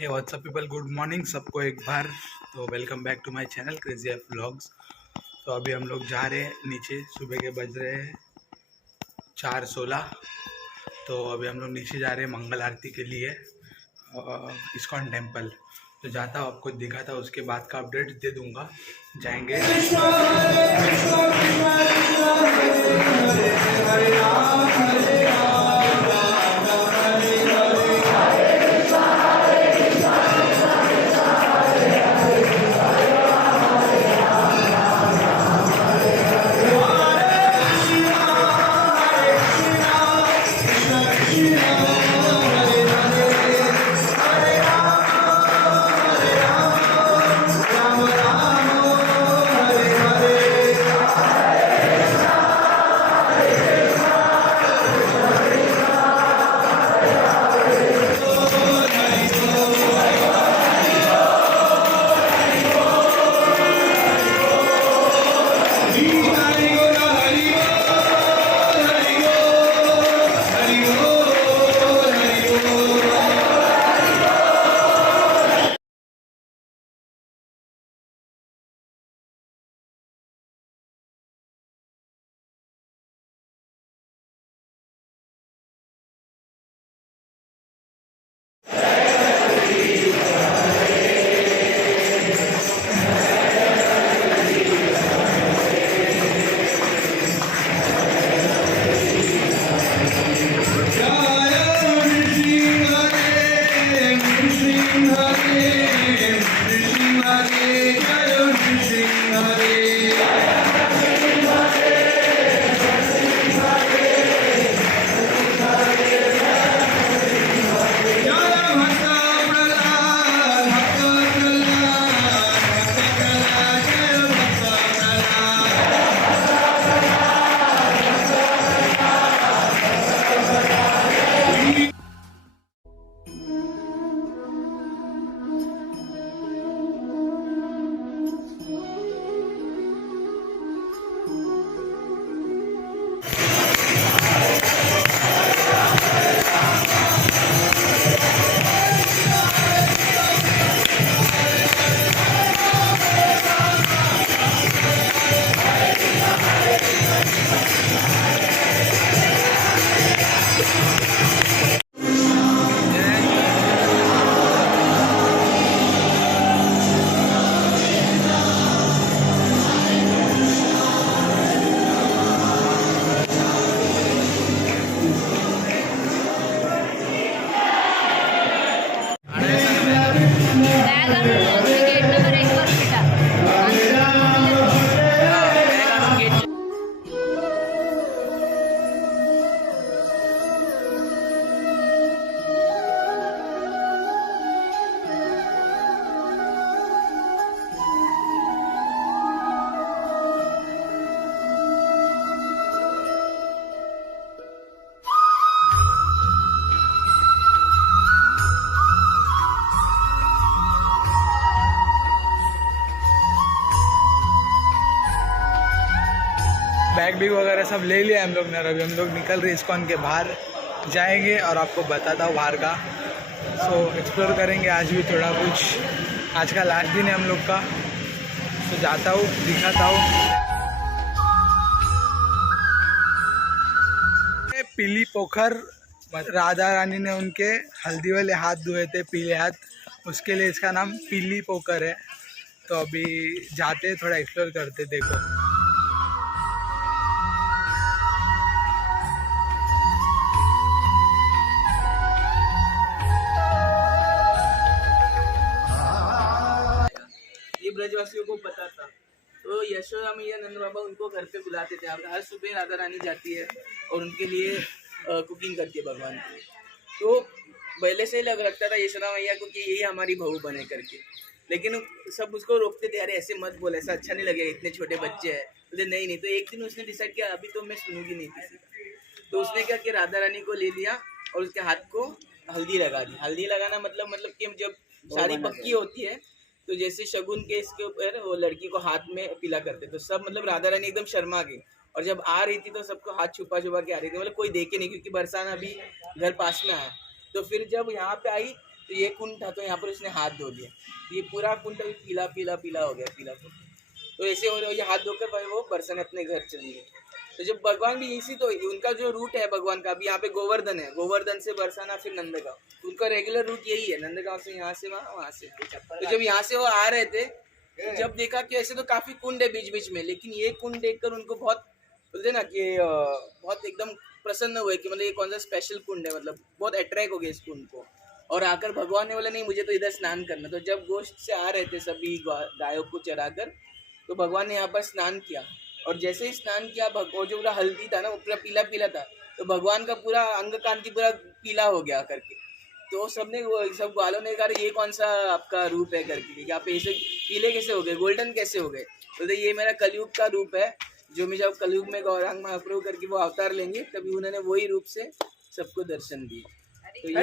हे what's up people, good morning सबको एक बार। तो welcome back to my channel crazy F vlogs. तो अभी हम लोग जा रहे हैं नीचे, सुबह के बज रहे हैं 4:16। तो अभी हम लोग नीचे जा रहे हैं मंगल आरती के लिए इस्कॉन टेम्पल। तो जाता हूँ, आपको दिखाता हूँ, उसके बाद का अपडेट दे दूँगा। जाएंगे। बैग बिग वगैरह सब ले लिया हम लोग ने। अभी हम लोग निकल रहे इस्कॉन के बाहर जाएंगे और आपको बताता हूँ बाहर का। एक्सप्लोर करेंगे आज भी थोड़ा कुछ। आज का लास्ट दिन है हम लोग का। जाता हूँ, दिखाता हूँ। पीली पोखर, राधा रानी ने उनके हल्दी वाले हाथ धोए थे, पीले हाथ, उसके लिए इसका नाम पीली पोखर है। तो अभी जाते थोड़ा एक्सप्लोर करते। देखो ब्रजवासियों को पता था। तो यशोदा मैया नंद बाबा उनको घर पे बुलाते थे। हर सुबह राधा रानी जाती है और उनके लिए कुकिंग करती है भगवान की। तो पहले से लग रखता था यशोदा मैया को कि यही हमारी बहू बने करके। लेकिन सब उसको रोकते थे, अरे ऐसे मत बोल, ऐसा अच्छा नहीं लगेगा, इतने छोटे बच्चे हैं। बोले नहीं। तो एक दिन उसने डिसाइड किया अभी तो मैं सुनूंगी नहीं किसी का। तो उसने क्या किया, राधा रानी को ले लिया और उसके हाथ को हल्दी लगा दी। हल्दी लगाना मतलब कि जब शादी पक्की होती है तो जैसे शगुन के इसके ऊपर वो लड़की को हाथ में पीला करते। तो सब राधा रानी एकदम शर्मा गई और जब आ रही थी तो सबको हाथ छुपा छुपा के आ रही थी, कोई देखे नहीं क्योंकि बरसाना अभी घर पास में आया। तो फिर जब यहाँ पे आई तो ये कुंड था, तो यहाँ पर उसने हाथ धो लिया, तो ये पूरा कुंड अभी पीला पीला पीला हो गया, पीला कुंड। तो ऐसे हो रहा है, ये हाथ धोकर भाई वो बरसाने अपने घर चली गई। तो जब भगवान भी इसी, तो उनका जो रूट है भगवान का, अभी यहाँ पे गोवर्धन है, गोवर्धन से बरसाना फिर नंदगांव, उनका रेगुलर रूट यही है, नंदगांव से यहाँ से वहाँ, वहाँ से। तो जब यहाँ से वो आ रहे थे, तो जब देखा कि ऐसे तो काफी कुंड है बीच बीच में, लेकिन ये कुंड देखकर उनको बहुत बोलते ना कि बहुत एकदम प्रसन्न हुए कि मतलब ये कौन सा स्पेशल कुंड है, मतलब बहुत अट्रैक्ट हो गए इस कुंड को। और आकर भगवान ने बोला नहीं मुझे तो इधर स्नान करना। तो जब गोश्त से आ रहे थे सभी गायों को चराकर, तो भगवान ने यहाँ पर स्नान किया, और जैसे ही स्नान किया वो जो पूरा हल्दी था ना वो पूरा पीला पीला था, तो भगवान का पूरा अंग कांति पूरा पीला हो गया करके। तो सबने वो सब ग्वालों ने कहा ये कौन सा आपका रूप है करके, कि आप ऐसे पीले कैसे हो गए, गोल्डन कैसे हो गए। तो ये मेरा कलयुग का रूप है, जो मैं जब कलयुग में गौरांग महाप्रभु करके वो अवतार लेंगे तभी उन्होंने वही रूप से सबको दर्शन दिए। तो ये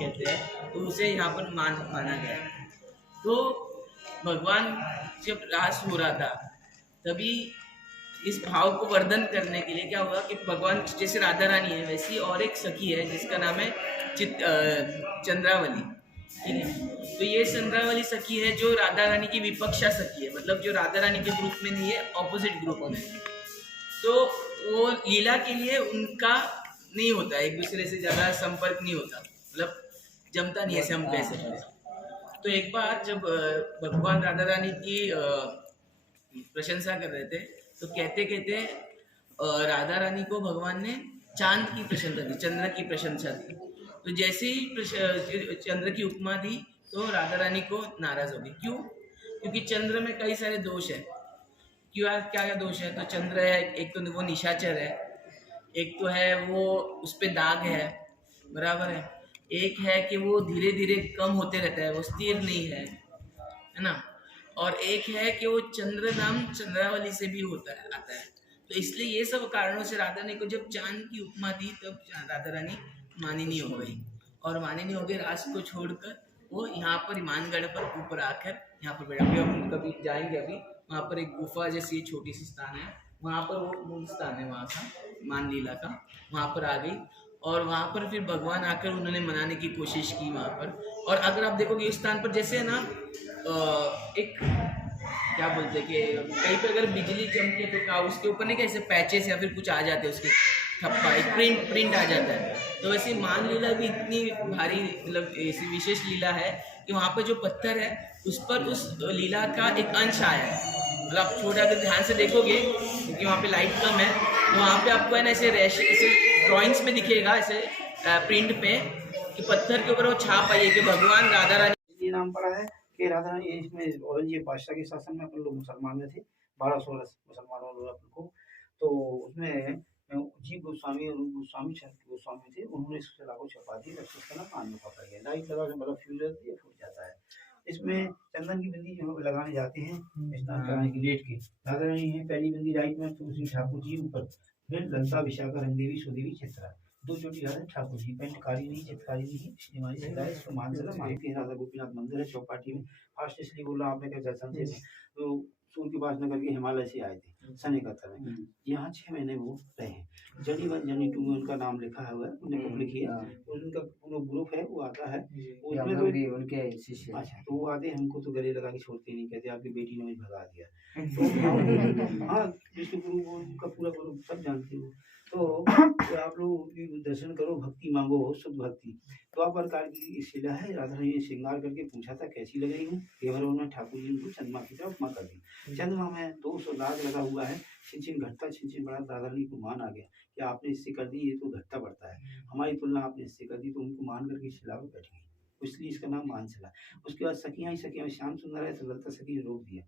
कहते हैं, तो उसे यहाँ पर माना गया है। तो भगवान जब रास हो रहा था तभी इस भाव को वर्धन करने के लिए क्या हुआ कि भगवान जैसे राधा रानी है वैसी और एक सखी है जिसका नाम है चंद्रावली। ठीक है, तो ये चंद्रावली सखी है जो राधा रानी की विपक्षा सखी है, मतलब जो राधा रानी के ग्रुप में नहीं है, ऑपोजिट ग्रुप होने की। तो वो लीला के लिए उनका नहीं होता, एक दूसरे से ज़्यादा संपर्क नहीं होता, मतलब जमता नहीं ऐसे हम कह सकते हैं। तो एक बार जब भगवान राधा रानी की प्रशंसा कर रहे थे तो कहते कहते राधा रानी को भगवान ने चांद की प्रशंसा दी, चंद्र की प्रशंसा दी। तो जैसे ही चंद्र की उपमा दी तो राधा रानी को नाराज हो गई। क्यों? क्योंकि चंद्र में कई सारे दोष है। क्यों, क्या क्या दोष है? तो चंद्र है, एक तो वो निशाचर है, एक तो है वो उस पे दाग है, बराबर है, एक है कि वो धीरे धीरे कम होते रहता है, वो स्थिर नहीं है ना, और एक है कि वो चंद्र नाम चंद्रावली से भी आता है। तो इसलिए ये सब कारणों से राधा रानी को जब चांद की उपमा दी तब राधा रानी मानी नहीं हो गई, और मानी नहीं हो गई, रास को छोड़कर वो यहाँ पर ईमानगढ़ पर ऊपर आकर यहाँ पर बैठा। अभी हम कभी जाएंगे, अभी वहाँ पर एक गुफा जैसी छोटी सी स्थान है, वहाँ पर वो मूल स्थान है वहाँ का मान लीला का, वहाँ पर आ गई, और वहाँ पर फिर भगवान आकर उन्होंने मनाने की कोशिश की वहाँ पर। और अगर आप देखोगे इस स्थान पर जैसे है ना, एक क्या बोलते हैं कि कहीं पे अगर बिजली चमके तो का उसके ऊपर नहीं कैसे पैचेस या फिर कुछ आ जाते हैं, उसके ठप्पा एक प्रिंट आ जाता है। तो वैसे मान लीला भी इतनी भारी, मतलब ऐसी विशेष लीला है कि वहाँ पे जो पत्थर है उस पर उस लीला का एक अंश आया है। मतलब आप छोटा अगर ध्यान से देखोगे, क्योंकि वहाँ पे लाइट कम है, तो वहाँ पे आपको है ना ऐसे ऐसे ड्राइंग्स में दिखेगा, ऐसे प्रिंट पे कि पत्थर के ऊपर वो छाप आई है कि भगवान राधा रानी। ये नाम पड़ा है कि राधा रानी, इसमें औरंगजेब बादशाह के शासन में अपन लोग मुसलमान में थे, 1200 मुसलमानों लोग अपन को। तो उसमें जीव गोस्वामी और गोस्वामी गोस्वामी थे, उन्होंने इस कला को छपा दी, तब उसका नाम आनंद पकड़ गया। लाइट लगा के बड़ा फ्यूज रहती है, फूट जाता है। इसमें चंदन की बिंदी जो लगाने जाते हैं स्नान कराने की लेट के, राधा रानी है पहली बिंदी राइट में, तुलसी ठाकुर जी ऊपर, फिर ललिता विशाखा रंगदेवी सुदेवी चित्रा, दो चोटी राधा ठाकुर जी, पेंट काली नहीं, चित्रकारी नहीं, हमारी सदाए इसको मान से मानती है। राधा गोपीनाथ मंदिर है चौपाटी में। फास्ट इसलिए बोल रहा आपने क्या दर्शन से, तो सूर्य की उपासना करके हिमालय से आए थे सन 71 में, यहाँ 6 महीने वो रहे। जनी 1 जनी 2 में उनका नाम लिखा हुआ है, उन्हें बुक लिखी है, उनका पूरा ग्रुप है, वो आता है उसमें तो उनके शिष्य। अच्छा, तो वो आते हैं, हमको तो गले लगा के छोड़ते नहीं, कहते आपकी बेटी ने मुझे भगा दिया। तो हाँ, विष्णु गुरु का पूरा ग्रुप सब जानते हो। तो आप लोग दर्शन करो, भक्ति मांगो, शुद्ध भक्ति। तो आप प्रकार की शिला है, राधा रानी ने श्रृंगार करके पूछा था कैसी लग रही हूँ, केवल उन्होंने ठाकुर जी को चंद्रमा की तरफ उपमा कर दी। चंद्रमा में 200 दाग लगा हुआ है, छिन घटता, छिन बढ़ा। राधा रानी को मान आ गया कि आपने इससे कर दी, ये तो घटता बढ़ता है, हमारी तुलना आपने इससे कर दी, तो उनको मान करके शिला पर बैठ गई, इसलिए इसका नाम मानशिला। उसके बाद सखियाँ ही सखियाँ, श्याम सुंदर है तो ललिता सखी ने रोक दिया।